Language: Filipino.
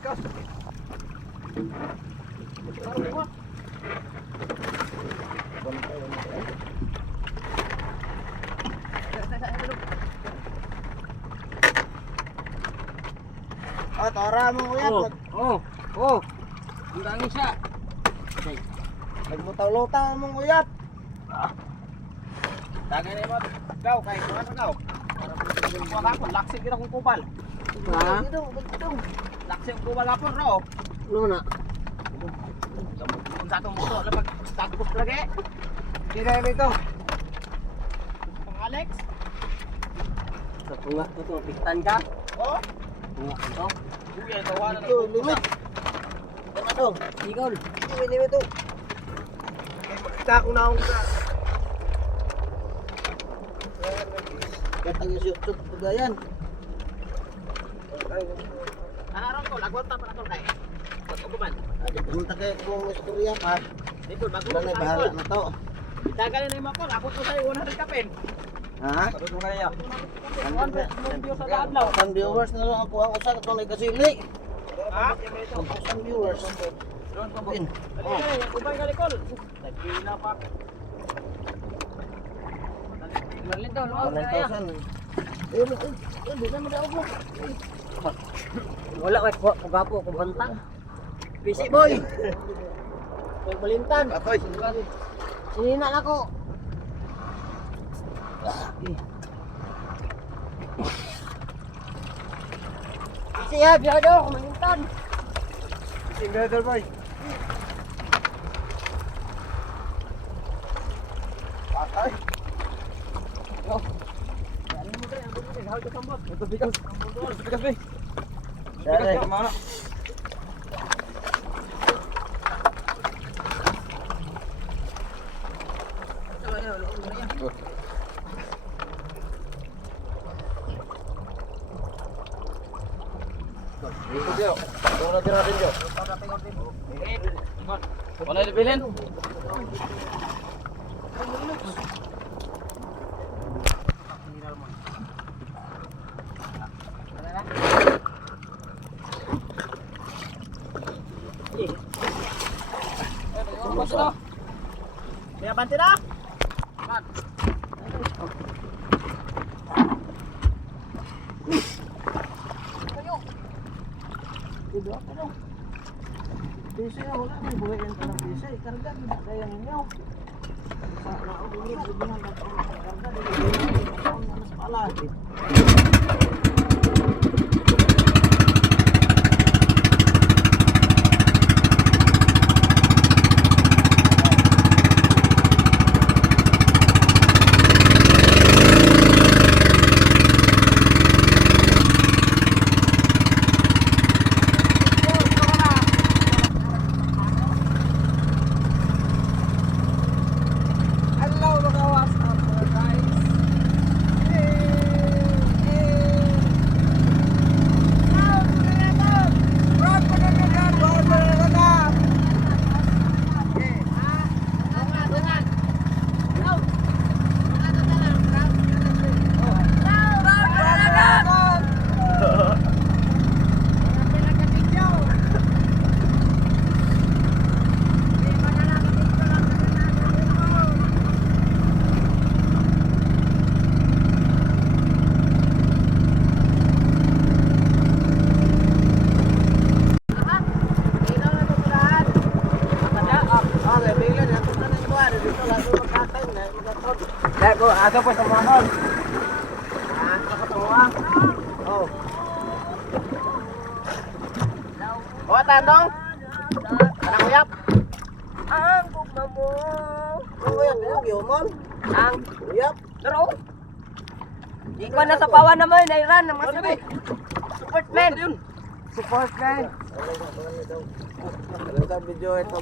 bigas. Tara mo kuya. Ang dami siya. Nagmutaw-lutaw mo kuya. Dagay na yung gaw, kahit kung ano gaw. Huwag ako, laksig yun akong kupal. Ha? Laksig ang kupal ako, ro. Ano na? Kung sa itong buto, lapag tagpos lagi. Hindi na yun ito. Pang Alex? Sa tunga ko ito, piktan ka? Oo. Tunga ko ito. Uy, ito wala na. Ito, limit. Tama dong. Igol. Limit to. Kita ko na akong sa. Katang yung shoot pagayan. Anaron ko, lagwan ta para ko kay. Pag-uguman. Pumunta kayo kung istorya pa. Dito, bago Wala na bahala na to. Dagan na yung mga kon, abot ko sa'yo 100 kapin. Ha? Abot mo kaya. 100 views sa adlaw. 1,000 viewers na lang ako ang usa ka tunay kasili. Ha? 1,000 viewers. Doon ko Pin. Dali, ubay galikol. Nagpila pa. Malit daw, luwag kaya. 1,000. Di na mo daw po. Wala kay kugapo ko bantang. Busy boy. Koy balintan. Atoy. Sinina na ko. Siya biya do kumalintan. Tinggal dal boy. Patay. Yo. Ano mo dre, abot mo hawak ka sambot. Ito bigas. Bigas be. Dali. Bigas mana? Ito dia. Wala din natin dia. Wala dibilin. Kaya banti na. Man. Diba ako no? Busy na wala nang buhayin ka ng busy. Karga na kaya ninyo. Sa naubunit, bibihan na ako karga. Dili na mas pala. Dako, ato po sa mga kon. Ato po sa mga. Oh. O, tandong. Anong uyap? Ang gugma mo. Ang uyap, yung giyomon. Ang Uyap. laro. Di ko na sa pawa naman, nairan ng mga sabi. Support man. Support man. Ano ka video ito?